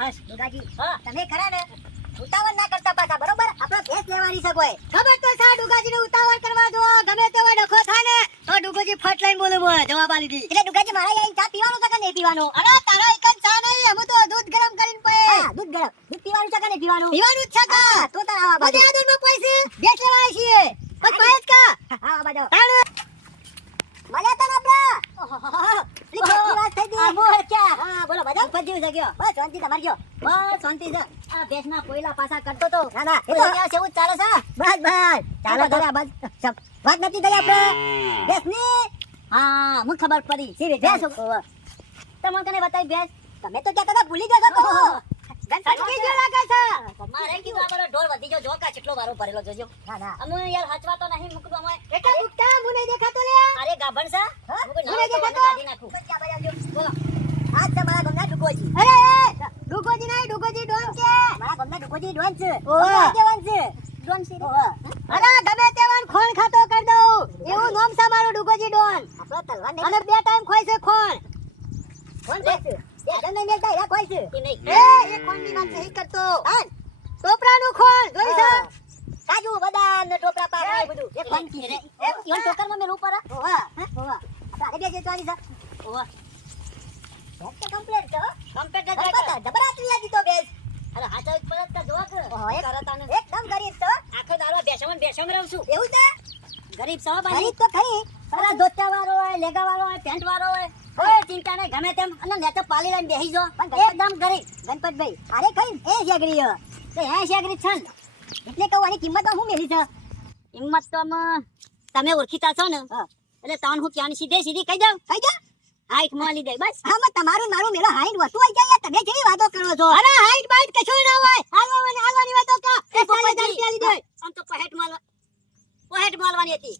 હસ દુગાજી હા તમે ખરા ને ઉતાવળ ના કરતા પાછા બરોબર આપણે ભેંસ લેવાની છે કોઈ ખબર તો સા દુગાજી ને ઉતાવળ કરવા દો ગમે તેવો ડખો થાય ને તો દુગાજી ફટ લઈને બોલે બોલ જવાબ આલી દી એટલે દુગાજી મારા અહીં ચા પીવાનું છે કે નહીં પીવાનું અરે તારા એક જ ચા નહીં અમે તો દૂધ ગરમ કરીને પીએ હા દૂધ પીવાનું છે કે નહીં પીવાનું પીવાનું જ છે કા તો તારા આવા બાજુ આ દૂધમાં પૈસે ભેંસ લેવા આવી છીએ બસ પાયજ કા હા આ બાજુ મળ્યા તા ને આપણે બોલો બધા ફજ્યું છે ગયો બસ શાંતિ તમાર ગયો બસ શાંતિ છે આ ભેંસના કોયલા પાછા કરતો તો ના ના એ તો અહીંયા સેવું ચાલે છે બસ ચાલો ધરા બસ વાત નથી થઈ આપણે ભેંસની હા મને ખબર પડી સી ભેંસ તમને કને બતાવી ભેંસ તમે તો ક્યાં કદા ભૂલી જશો તો ગણપતિ જો લાગે છે મારે કીધું આપણો ઢોર વધી ગયો જો કા કેટલો વારો ભરેલો જોજો ના ના અમે યાર હચવા તો નહીં મૂકતો અમે એટલે મુકતા મુને દેખાતો લે અરે ગાભણ છે મુને દેખાતો કાઢી નાખું બોલો આ તમારા ગમના ડુગોજી અરે ડુગોજી નહીં ડુગોજી ડોન કે મારા ગમના ડુગોજી ડોન છે ઓવા કેવન છે ડોન છે અરે ગમે તેવાન ખોણ ખાતો કરી દઉં એવું નામ છે મારું ડુગોજી ડોન આપણો તલવાર નહીં અને બે ટાઈમ ખોય છે ખોણ કોણ છે એ ગમે ને ડાયરા ખોય છે એ નહીં એ ખોણ ની વાત નહીં કરતો ટોપરાનું ખોણ જોઈ છે કાજુ બદામ ને ટોપરા પાક બધું એ ખોણ કી રે એ ઈવન ટોકરમાં મે રૂપર ઓવા આપણે બે જે ચાલી છે ઓવા બેસ કમ્પ્લીટ છો કમ્પ્લીટ જ જબરાતરી આજી તો બેસ અરે હાચા પરત તો જોક કરતાને એકદમ ગરીબ તો આખો દારો બેસમ રહું છું એવું છે ગરીબ છો ભાઈ ગરીબ તો ખરી અરે ધોતા વાળો હોય લેગા વાળો હોય પેન્ટ વાળો હોય કોઈ ચિંતા નહીં ગમે તેમ અને ને તો પાલી લઈને બેહી જો એકદમ ગરીબ ગણપતભાઈ અરે કઈ એ શેગરી તો એ શેગરી છન એટલે કહું આની કિંમત હું મેલી છે કિંમત તો તમે ઓળખીતા છો ને એટલે તાન હું ક્યાં સીધી કહી દઉં હાઈટ માલી દે બસ હા મત તમારું મારું મેરો હાઈટ વસ્તુ આઈ જાય તમે જેવી વાતો કરો છો અરે હાઈટ બાઈટ કશું ના હોય હાલવાની વાતો કા 45,000 રૂપિયા લીધો આમ તો પહેટ માલવાની હતી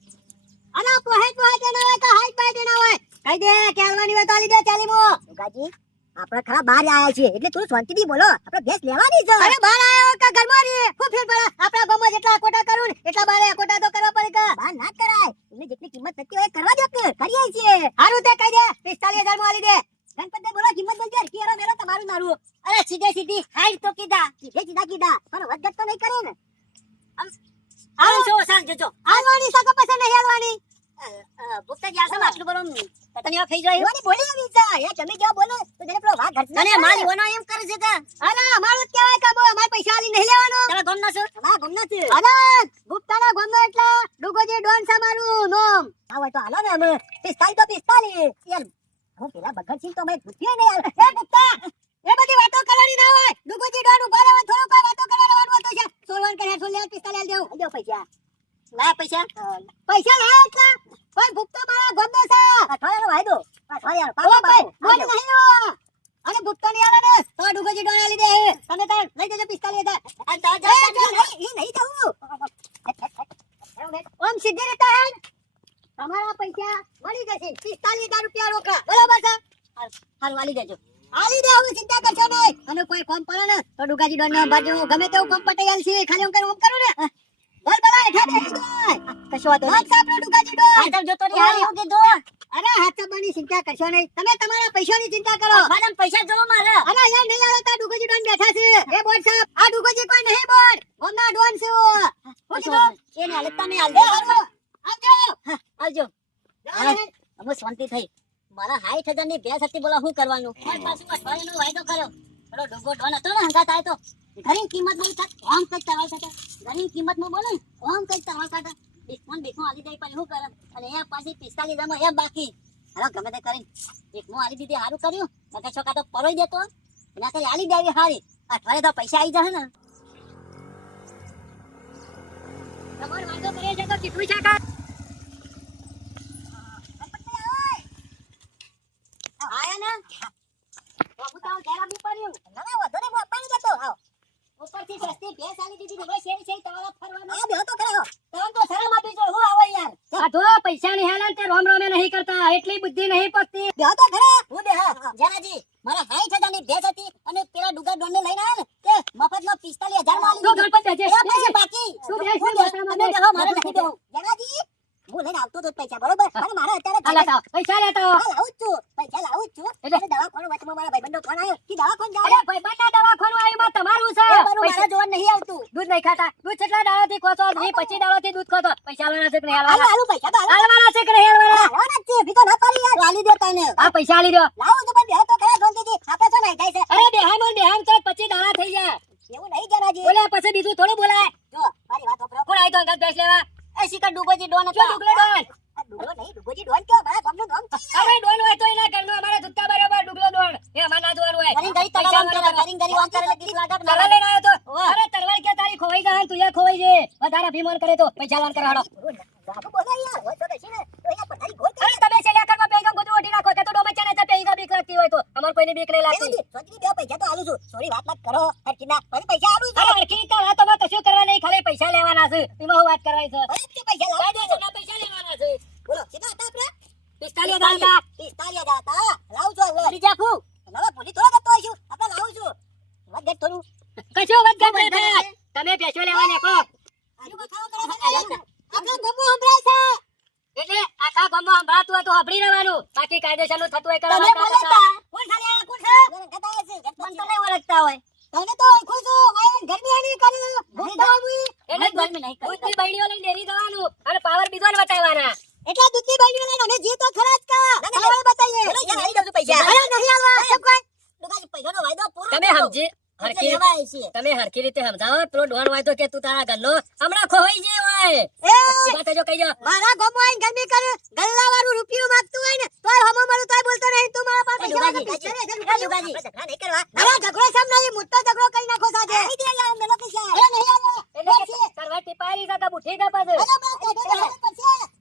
અને પહેટ ના હોય કે હાઈટ બાઈટ ના હોય કહી દે કે હાલવાની વાતો આલી દે ચાલી મો ગાજી આપણે ખરા બહાર આયા છીએ એટલે તું શાંતિથી બોલો આપણે ભેંસ લેવાની છે અરે બહાર આયો કે ઘરમાં રહી હું ફેર પડે આપડા ગામમાં જેટલા કોટા કરું ને એટલા બારે કોટા તો કરવા પડે કે બહાર ના કરાય એટલે જેટલી કિંમત થતી હોય કરવા દો કે કરીએ છીએ હારું તે કહી દે 45,000 માં આલી દે ગણપતભાઈ બોલો કિંમત બોલ કે કેરો મેરો તમારું મારું અરે સીધી હાઈટ તો કીધા કીધા પણ વધઘટ તો નહીં કરે ને આવ છો સાંજ જો હાલવાની સકો પછી નહીં હાલવાની ભૂખતા જા સમ આટલું બોલો તને આ ખાઈ જાય એવાની બોલી આવી છે એ તમે જો બોલો તો જેને પેલો વાઘ ઘટ તને મારી ઓનો એમ કરે છે કે અલા મારું જ કહેવાય કે બો અમાર પૈસા આલી નહીં લેવાનો તારા ગમના છે હા ગમના છે અલા ગુપ્તાના ગમનો એટલે ડુગોજી ડોન છે મારું નોમ આવ તો હાલો ને અમે 45 યાર હું પેલા બગડસિંહ તો મે ભૂખ્યો નહીં હાલ એ ગુપ્તા એ બધી વાતો કરવાની ના હોય ડુગોજી ડોન ઉભા રહેવા થોડું કોઈ વાતો કરવાનું હતું છે સોલવાન કરે તો લે 45 દેવ દે પૈસા ના પૈસા લા એટલા કોઈ ભૂખતો મારા ગમનો છે અઠવાડિયાનો વાયદો અઠવાડિયાનો પાપા બોલ નહીં અને ભૂખતો નહીં આલે ને તો ડુગોજી ડોન આલી દે તને તાર લઈ જજો 45,000 આ જા નહીં જાઉં ઓમ સીધી રીતે હે તમારા પૈસા મળી જશે 45,000 રૂપિયા રોકડા બરાબર છે હાલ વાલી દેજો આલી દે હું ચિંતા કરશો નહીં અને કોઈ કોમ પડે ને તો ડુગાજી ડોન ને બાજુ ગમે તેવું કોમ પટેલ છે ખાલી ઓમ કરું ને બોલ બલા એઠા દે કશો વાતો નહીં સાપડો ડુગાજી ડોન આ તો જોતો રી હાલી હું કીધું અરે હાથ બની ચિંતા કરશો નહીં તમે તમારા પૈસાની ચિંતા કરો મારા પૈસા જોવો મારે અરે યાર નહીં આવતા ડુગાજી ડોન બેઠા છે એ બોલ સાહેબ આ ડુગાજી કોઈ નહીં બોલ ઓમના ડોન છે હું કીધું એને હાલ તમે હાલ દે આવજો અમે શાંતિ થઈ મારા 60,000 ની ભેંસ હતી બોલા શું કરવાનું મારી પાસે અઠવાડિયાનો વાયદો કર્યો પેલો ડુગો ડોન હતો ને હંગાત આયો તો ઘણી કિંમત બોલ થાત ઓમ કઈ તવાલ થાતા ઘણી કિંમત માં બોલે ઓમ કઈ તવાલ થાતા ડિસ્કાઉન્ટ આલી દઈ પણ શું કરે અને એ પાછી 45,000 માં એ બાકી હાલો ગમે તે કરીને એક મો આલી દીધી હારું કર્યું નકર છોકા તો પરોઈ દેતો એના કરી આલી દેવી હારી અઠવાડિયે તો પૈસા આવી જશે ને તમારો વાયદો કરે છે તો કીધું છે કા આયા ને બાબુ તો ઘેરા બી પડ્યું ના વધો ને પાણી જતો આવ ઉપરથી સસ્તી ભેંસ આલી દીધી ને ભાઈ શેરી શેરી તમારા ફરવાનું આ બેહો તો કરો તમ તો શરમ આપી જો હું આવે યાર આ તો પૈસા ની હાલન તે રોમ રોમે નહીં કરતા એટલી બુદ્ધિ નહીં પડતી બેહો તો ખરે હું બેહ જનાજી મારા 60,000 ની ભેંસ હતી અને પેલા ડુગા ડોન ને લઈને આયા ને તે મફતમાં 45,000 માં આલી તો ગણપત દેજે એ બાકી તું ભેંસ ને બેહો મારે નહીં બેહો જનાજી હું લઈને આવતો તો પૈસા બરોબર અને મારે અત્યારે પૈસા લેતો લાવું છું પૈસા લાવું છું એટલે દવા કોણ વચમાં મારા ભાઈબંધો ફોન આવ્યો કે દવા કોણ અરે ભાઈબંધના દવાખાનું આવ્યું તમારું છે પૈસા જોવા નહીં આવતું દૂધ નહીં ખાતા દૂધ કેટલા દાડાથી ખોતો 25 દાડાથી દૂધ ખોતો પૈસા આલવાના છે કે નહીં આલવાના પૈસા તો આલવાના છે કે નહીં આલવાના છે ભી તો ન પાડી યાર આલી દો તને હા પૈસા આલી દો લાવો તો પણ તો કયા જોંતીજી આપણે તો નહીં જાય છે અરે દેહામ તો 25 દાડા થઈ જાય એવું નહીં જનાજી બોલે પછી બીજું થોડું બોલાય જો મારી વાત ઓપરો કોણ આઈ તો અંગત બેસ લેવા એ શિકર ડુગોજી ડોન હતો ડુગલો ડોન ડુગલો નહીં ડુગોજી ડોન કે મારા ગામનો નામ છે હવે ડોન હોય તો એના ઘરનો અમારા જુત્તા બરાબર ડુગલો ડોન એ અમાર ના જોવાનું હોય ગરી તળાવ આમ કરે એટલે 20 લાખ તળાવ લઈને આવ્યો તો અરે તરવાર કે તારી ખોવાઈ જાય તું એ ખોવાઈ જે વધારે અભિમાન કરે તો પૈસા વાન કરાડો બાબુ બોલા યાર હોય તો દેશી ને તો યાર પથારી ગોળ કરે તમે છેલ્યા કરમાં પેગમ ગોતું ઓઢી રાખો કે તો ડોમે ચને તે પેગા બીક લાગતી હોય તો અમાર કોઈની બીક નહીં લાગતી સોચી બે પૈસા તો આલું છું સોરી વાત મત કરો હરકીના પછી પૈસા આલું છું અરે હરકી તો વાત તો કશું કરવા નહીં ખાલી પૈસા લેવાના છે એમાં હું વાત કરવાની છે અરે કે પૈસા લાવ દે ના પૈસા લેવાના છે બોલો કેટલા હતા આપણે 45000 હતા લાવ છો હવે બીજા ખુ નવા ભૂલી થોડા જતો આશું આપણે લાવું છું વાત ગટ થોડું કશું વાત ગટ નહીં તમે પેસો લેવા નીકળો આજુ ખાવા કરે આખા ગમો સંભળાય છે એટલે આખા ગમો સંભળાતું હોય તો સાંભળી રહેવાનું બાકી કાયદેસરનું થતું હોય કરવા કોણ ખાલી કોણ છે ગતાય છે કોણ તો નહીં ઓળખતા હોય તને તો ઓળખું છું વાયન ગરમી આની કરી ભૂખતા હું એટલે ગરમી નહીં દૂધની બૈડીઓ લઈને ડેરી જવાનું અને પાવર બીજોને બતાવવાના એટલે દૂધની બૈડીઓ લઈને અમે જે તો ખરા જ કા હવે બતાઈએ યાર આવી દઉં પૈસા અરે નહીં આલવા સબ કોઈ દુકાન પૈસાનો વાયદો પૂરો તમે સમજી તમે હરખી રીતે સમજાવો પેલો ડોન હોય તો કે તું તારા ઘરનો હમણાં ખોવાઈ જે હોય એ વાત જો કહીજો મારા ગમો આઈને ગરમી કર ગલ્લાવાળું રૂપિયો માંગતું હોય ને તોય હમો મારું તોય બોલતો નહીં તું મારા પાસે પૈસા દુગાજી ઝઘડા નહીં કરવા અરે ઝઘડો સમ નહીં મોટો ઝઘડો કરી નાખો સાજે નહીં દે યાર મેલો પૈસા અરે નહીં આલો એટલે કરવા ટીપારી સાતા બુઠી દે પાછો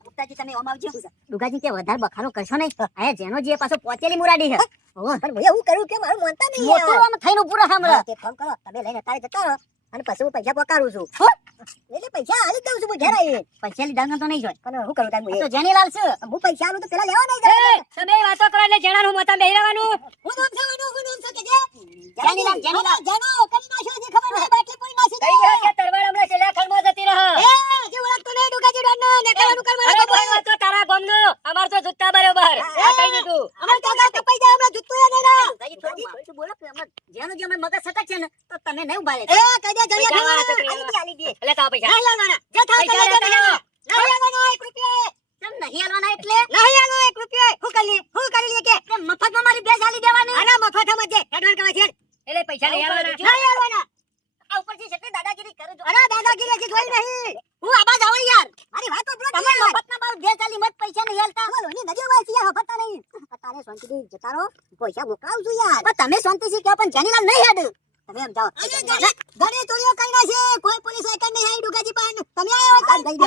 મુક્તાજી તમે ઓમ આવજો દુગાજી કે વધારે બખાનો કરશો નહીં આ જેનો જે પાછો પોચેલી મુરાડી છે પણ ભઈ હું કરું કે મારું મનતા નહીં મોટો આમ થઈને પૂરો સાંભળો તે ફોન કરો તમે લઈને તારે જતા રહો અને પછી હું પૈસા પકારું છું એટલે પૈસા આલી દઉં છું ઘેર આવી પૈસા લીધા તો નહીં જોય પણ હું કરું તાર તો જેનીલાલ છે હું પૈસા આલું તો પેલા લેવા નહીં જાય તમે વાતો કરો એટલે જેણાનું મતા બેહી રહેવાનું હું નામ છે કે જેનીલાલ જાનો કરી નાખ્યો છે ખબર નહીં બાકી કોઈ નાસી કઈ ગયા કે તરવાડ હમણાં છેલ્લા ખરમાં જતી રહે એ જે ઓળખતો નહીં ડુગાજી ડોન ને કહેવાનું કરવાનું કોઈ તો તારા ગમનો અમાર તો જુત્તા બરોબર આ કહી દીધું અમાર કાકા કપાઈ જાય હમણાં જુત્તું એ નહીં ના બોલો કે હમણાં જેનો જે મગજ સટક છે ને તો તમે નહીં ઉભાલે એ કહી દે જલ્દી આલી દે એટલે કા પૈસા નહીં આલવાના જે થાવ કરી લે નહીં આલવાના 1 રૂપિયો તમ નહીં આલવાના એટલે નહીં આલવાનો 1 રૂપિયો હું કરી લે કે મફતમાં મારી બેસ આલી દેવાની આના મફતમાં જે એડવાન્સ કરવા છે એટલે પૈસા નહીં આલવાના આ ઉપરથી જેટલી દાદાગીરી કરું છું અરે દાદાગીરી હજી જોઈ નહીં હું આબાજ આવો યાર મારી વાત ઓપરો તમે મફતના બાર બેસ આલી મત પૈસા નહીં આલતા બોલો ની નજર વાય છે હફતા નહીં તારે શાંતિથી જતા રહો પૈસા મોકલાવ છું યાર પણ તમે શાંતિથી કહો પણ જેનીલાલ નહીં હેડ તમે એમ જાઓ ઘણી ચોરીઓ કરી ના છે કોઈ પોલીસ આઈકન નહીં આવી ડુગાજી પાન તમે આયો કામ દઈ દો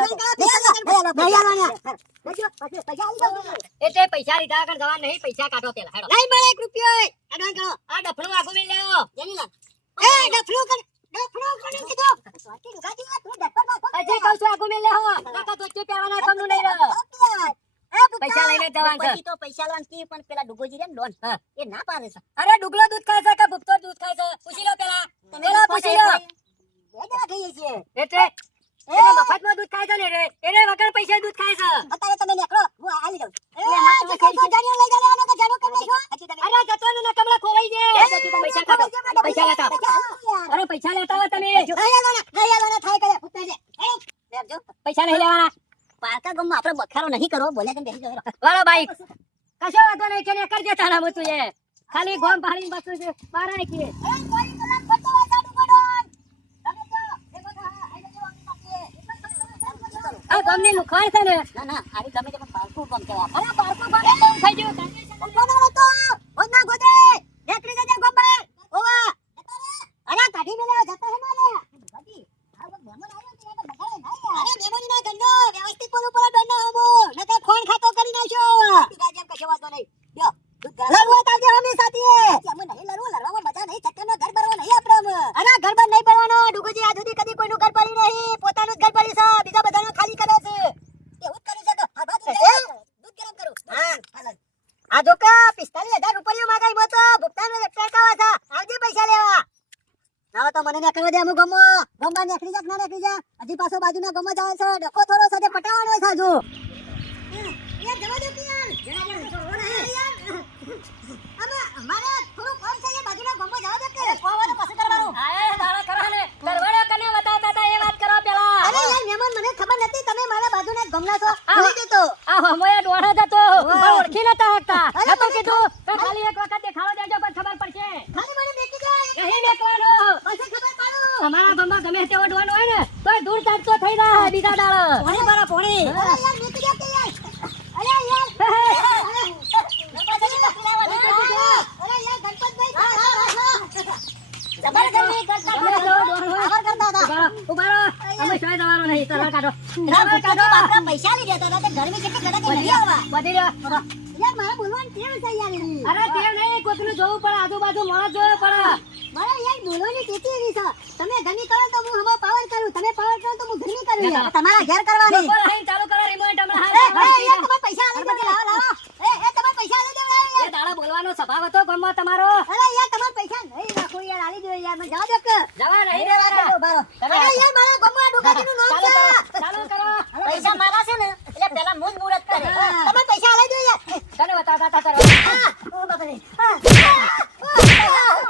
એટલે પૈસા લીધા કર જવા નહીં પૈસા કાઢો પેલા હેડો નહીં મળે 1 રૂપિયો એડવાન્સ કરો આ ડફણું આગો મે લેવો જેનીલાલ એ ડફણું કોને કીધો સ્વાતી ડુગાજી આ તું ડફર નાખો અજય કહું છું આગો મે લેવો નકા તો ચે પેવાના કમનું નહીં રહો પૈસા લઈને જવાનું છે પછી તો પૈસા લેવાનું કી પણ પેલા ડુગોજી રે ડોન એ ના પાડે છે અરે ડુગલો દૂધ ખાય છે કે ભૂપતો દૂધ ખાય છે પૂછી લો પેલા પેલા પૂછી લો એ જરા ખાઈએ છે એટલે એને મફતમાં દૂધ ખાય છે ને રે એને વગર પૈસા દૂધ ખાય છે અત્યારે તમે નીકળો હું આલી જાઉં એ માત્ર તો જાણીઓ લઈ જાલે આનો કે જાણો કરી નાખો અરે જતો ને કમળા ખોવાઈ જે પૈસા કાઢો પૈસા લેતા અરે પૈસા લેતા હો તમે નહીં આલવાના થાય કરે ફૂટે લે લેજો પૈસા નહીં લેવાના પારકા ગમમાં આપણે બખારો નહીં કરવો બોલે તેમ બેસી જાવ વાળો ભાઈ કશો વાતો નહીં કે કરજે તારા મત તું એ ખાલી ગોમ પાણી બસું છે બહાર આખી એ કોઈ કલાક ફટો હોય સાડુ પડોન તમે જો એકો થા આઈ જો આ ગમની લુખાય છે ને ના આરી ગમે તે પણ પારકું ગમ કહેવા અરે પારકું ગમે તો થઈ ગયું કોનો તો ઓના ગોદે દેખરી જજે ગોબર ઓવા અરે કાઢી મેલે જતા હે માલે ગાડી આ મેમન આવ્યો છે કે બગાડે નહીં અરે મેમન ના ગંડો વ્યવસ્થિત બોલ ઉપર દંડો હમો નકર ફોન ખાતો કરી નાખ્યો બીજા જેમ કશો વાતો નહીં જો લડવા તાજે હમે સાથી અમે નહીં લડવામાં મજા નહીં ચક્કરનો ઘર ભરવા નહીં આપણે અરે ઘર ભર નહીં ભરવાનો ડુગોજી આ સુધી કદી કોઈનું ઘર ભરી નહીં પોતાનું જ ઘર ભરી છે બીજા બધાનો ખાલી કરે છે એવું જ કરી શકો હા બાજુ દૂધ ગરમ કરું હા આ જો કે 45000 રૂપિયા માંગાઈ મો તો ભુગતાન ટેકાવા છે આવજે પૈસા લેવા ના તો મને નકરવા દે અમુ ગમમાં નકરી જા ના નકરી જા હજી પાછો બાજુના ગમમાં જવાનું છે ડખો થોડો સાથે પટાવવાનો છે સાજુ એ જવા દે પિયાર જરા થોડો હે યાર અમારે થોડું કામ છે બાજુના ગમમાં જવા આ ડાળો. પોણી ભરો, પોણી. હા. અરે યાર, નીકળી જાઓ કે યાર. અરે યાર. ગણપતજી પકડી લાવો, નીકળી જાઓ. અરે યાર, ગણપતભાઈ, જબર ગરમી કરતા તમે તો હતા. દોડો. ખબર કરતા હતા. ઉભા રહો, ઉભા રહો. અમે સોય જવાનું નહીં. તરવાર કાઢો. ના, ભૂતકાળમાં બાપરા પૈસા લઈ જતા હતા, તે ગરમી કેટલી કડક છે, નહીં આવવા. વધી રહ્યો. યાર, મારે બોલવાની ટેવ છે યાર એની. અરે તેમ નહીં, કોકનું જોવું પડે, આજુબાજુ માણસ જોવું પડે. મારે યાર બોલવાની ટેવ એવી છે. તમે ગરમી કરો તો હું હમણાં પાવર કરું, તમે પાવર કરો તો હું ગરમી કરું યાર. તમારા ઘેર કરવાની. બપોર આઈને ચાલુ કરો રિમોટ હમણાં એ, હાલ. યાર, તમારે પૈસા આલી દો, લાવો, લાવો. તમારે પૈસા આલી દો, લાવો એ યાર. દાડા બોલવાનો સ્વભાવ હતો ગામમાં તમારો. અરે યાર, તમારે પૈસા નહીં રાખો યાર, આલી દો યાર, મને જવા દો કે. જવા નહીં અરે યાર, દેવાના. ઉભા રહો. તમે અરે યાર, મારા ગામમાં આ ડોકાજીનું નામ ચાલુ છે. કરો, ચાલુ કરો. પૈસા મારા છે ને, એટલે પહેલા મું જ મુહૂર્ત કરે. તમે પૈસા આલી દો યાર. તને બતાવતા હતા તરવાર. ઓ બાપા રે.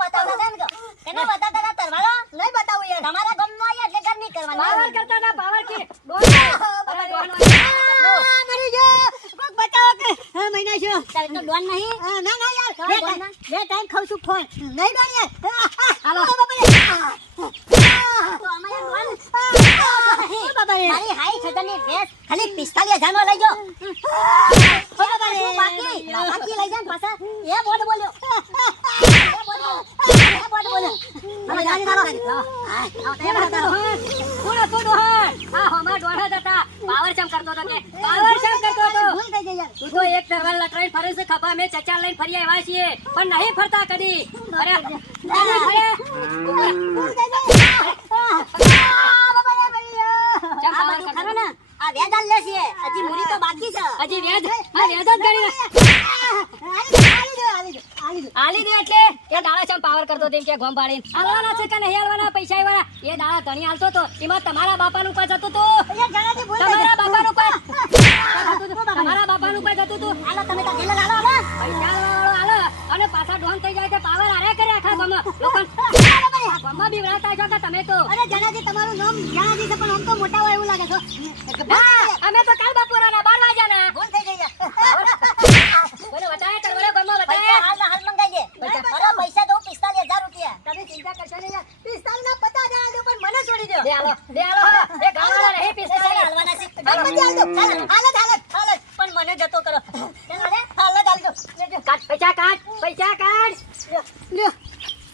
બતાવતા હતા એમ કહો. એને બતાવતા હતા તરવાળો? નહીં બતાવું યાર. તમારા ગામમાં આયા એટલે ગરમી કરવાની. પાવર કરતા હતા, પાવર કી. ડોહા. અરે ડોહાનો મરી ગયો. કોક બચાવો કે. હા, મહિના છો. તારે તો ડોન નહીં. ના, ના યાર. તમારે બે બોલના? ટાઈમ ખાઉં છું ફોન. નહીં ડોન યાર. હાલો. ઓ બાપા રે. તો અમારે ડોન. ઓ બાપા રે. મારી હાઈ ખતરની ભેંસ ખાલી 45,000 નો લઈ ગયો. ઓ બાપા રે. બાકી લઈ જાય ને પાછા. એ બોલ બોલ્યો. એ બોલ બોલ્યો. હવે જાણી તારો. હા, એ વાત તો હોય. કોણ હતો ડોહા? આ હમણાં ડોહા જ હતા. પાવર ચમ કરતો હતો કે? પાવર ચમ કરતો હતો? ભૂલ થઈ ગઈ યાર. તું તો એક તરવાર લટરાઈને ફરે છે, ખભા મેં ચચાર લઈને ફરી આવ્યા છીએ, પણ નહીં ફરતા કદી. અરે, નહીં ફરે. ભૂલ થઈ ગઈ. બાપા રે, મરી ગયો. ચમ આ પાવર બધું કરતો? ખરું ને? આ વેજ આલ લેશે. હજી મૂડી તો બાકી છે. હજી વ્યાજ, આ વ્યાજ જ ગણી. આલી દે એટલે એ દાડા ચમ પાવર કરતો તેમ કે ગોમ પાડીને. આલવાના છે કે નહીં આલવાના પૈસા આલવાના? એ દાડા ધણી આલતો તો, એમાં તમારા બાપાનું કોઈ જતું તું. તમારા બાપાનું કોઈ જતું તું. તમારા બાપાનું કોઈ જતું તું. પૈસા આલવાવાળો આલો અને પાછા ડોન થઈ જાય તો પાવર આરે કરે આખા ગામમાં. લોકોને ગામમાં બીવડાવતા છો કે તમે તો. અરે જનાજી તમારું નામ જનાજી છે પણ આમ તો મોટા હોય એવું લાગે છે. હા, અમે તો કાલ બપોરના 12 વાગ્યાના. ભૂલ થઈ ગઈ છે. બોલો બતાય કરવડે ગામમાં બતાય. પૈસા હાલના હાલ મંગાઈ દે. પૈસા. અરે પૈસા દઉં 45,000 રૂપિયા. તમે ચિંતા કરશો નહીં યાર. 45 ના 50,000 આલજો પણ મને છોડી દો. દે આલો, દે આલો. એ ગામવાળા નહીં પૈસા 45. હાલવાના છે. ગણપતિ આલજો. હાલ જ. પણ મને જતો કરો. હાલ જ આલજો. કાઢ પૈસા કાઢ, પૈસા કાઢ. લ્યો.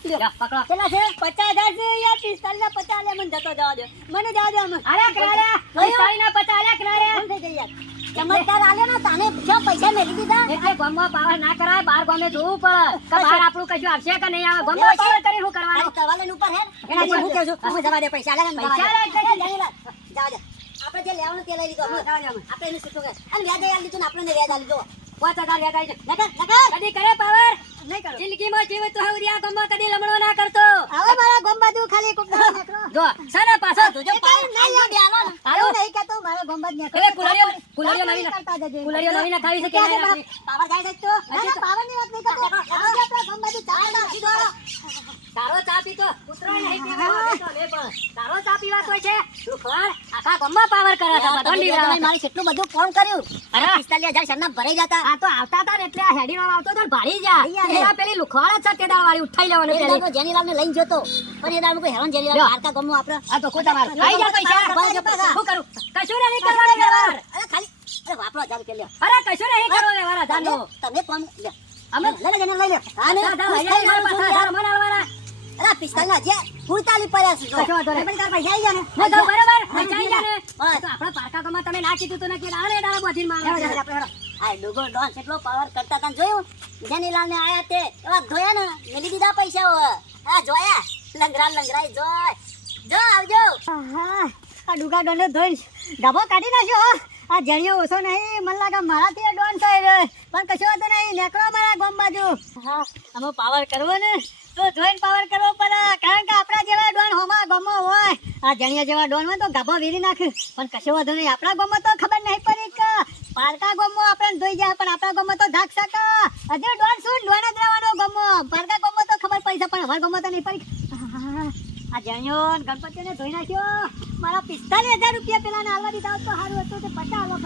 લ્યો, પકડો. કેટલા છે? 50,000 છે યાર. 45 ના 50 આલે મને જતો જવા દો. મને જવા દો આમાં. અરે કરાયા, પૈસાના 50 અલ્યા કરાયા. ભૂલ થઈ ગઈ યાર. ચમત્કાર આલ્યો ને તાને ક્યાં પૈસા મેલી દીધા? એટલે ગામમાં પાવર ના કરાય, બહાર ગામે જોવું પડે કે બહાર આપણું કશું આવશે કે નહીં આવે. ગામમાં પાવર કરીને શું કરવાનું? અરે તવાલેન ઉપર હે એના પર હું કહું છું હું જવા દે પૈસા લે ને પૈસા લે એટલે જાણીલા જવા દે આપણે જે લેવાનું તે લઈ લીધું આપણે એને છૂટું કર અને વ્યાજ આલી દીધું ને આપણે વ્યાજ આલી દીધું 5,000 વ્યાજ આવી જાય. નકર કદી કરે પાવર? નહીં કરો જિંદગીમાં જીવે તો હવે આ ગામમાં કદી લમણો ના કરતો. હવે મારા ગોમ બાજુ ખાલી કોક નીકળો જો સાને પાછો તુજો નહીં યાર બેવાનો તારો નહીં કહેતો મારો ગોમ બાજુ નીકળો એટલે કુલરીઓ નવી ના કરતા જજે કુલરીઓ નવી ના ખાવી છે કે નહીં રાખવી? પાવર જાય છે તો ના પાવર ની વાત નહીં કરતો આપણે આપણા ગોમ બાજુ ચાલતા સીધો તારો ચા પીતો કૂતરો નહીં પીવાનો તો લે પણ તારો ચા પીવાતો છે તું ખવાર આખા ગામમાં પાવર કરે છે બધો લીવડાવે. મારી કેટલું બધું ફોન કર્યું અરે 45,000 શરના ભરાઈ જતા આ તો આવતા હતા ને એટલે આ હેડીમાં આવતો તો ને ભાળી જા. એના પેલી લુખવાડા છે તે દાળ વાળી ઉઠાઈ લેવાનું એ પેલી. દાડો જેનીલાલને લઈને જતો પણ એ દાડો કોઈ હેરાન જેનીલાલ લ્યો. મારતા ગમો આપણે આ તો ખોટા માર. આઈ જા પૈસા. બસ, બસ. શું કરું? કશું નહીં કરવાનું વ્યવહાર. અરે ખાલી અરે વાપરો જાન કે લ્યો અરે કશું નહીં કરવાનું વ્યવહાર આધારનો. તમે ફોન લ્યો અમે લે લે જેનીલાલ લઈ લ્યો હા ને આધાર લઈ જાય મારા પાસે આધાર મને આલવાના. અરે 45 જે 45 પડ્યા છે કશો વાંધો નહીં. મને તાર પૈસા આવી ગયા ને હા તો બરાબર પૈસા આઈ જા ને. બસ. આ તો આપણા પારકા ગામમાં તમે ના કીધું તો ને કે આને દાડા બોધીને મારે છે. આ ડોગો ડોન કેટલો પાવર કરતા તા જોયું જેનીલાલ ને આયા તે એવા ધોયા ને મેલી દીધા પૈસા આ જોયા લંગરાઈ જોય જો આવજો આ ડુગા ડોને ધોઈ ડબો કાઢી નાખ્યો આ જણિયો ઓછો નહીં મને લાગે મારાથી ડોન થઈ રહ્યો પણ કશો વાંધો નહીં નેકળો મારા ગામ બાજુ હા અમે પાવર કરવો ને તો જોઈને પાવર કરવો પડે કારણ કે આપણા જેવા ડોન હોમા ગામમાં હોય આ જણિયા જેવા ડોન હોય તો ગાભો વીરી નાખે પણ કશો વાંધો નહીં આપણા ગામમાં તો ખબર નહીં પડી કે પારકા ગામમાં આપણને ધોઈ જાય પણ આપણા ગામમાં તો ધાક સાકા હજુ ડોન શું ડોન જ રહેવાનો ગામમાં પારકા ગામમાં તો ખબર પડી છે પણ અમારા ગામમાં તો નહીં પડી આ જણિયો ગણપતિને ધોઈ નાખ્યો મારા 45,000 રૂપિયા પેલા ને આલવા દીધા હોત તો સારું હતું તે 50 આલવા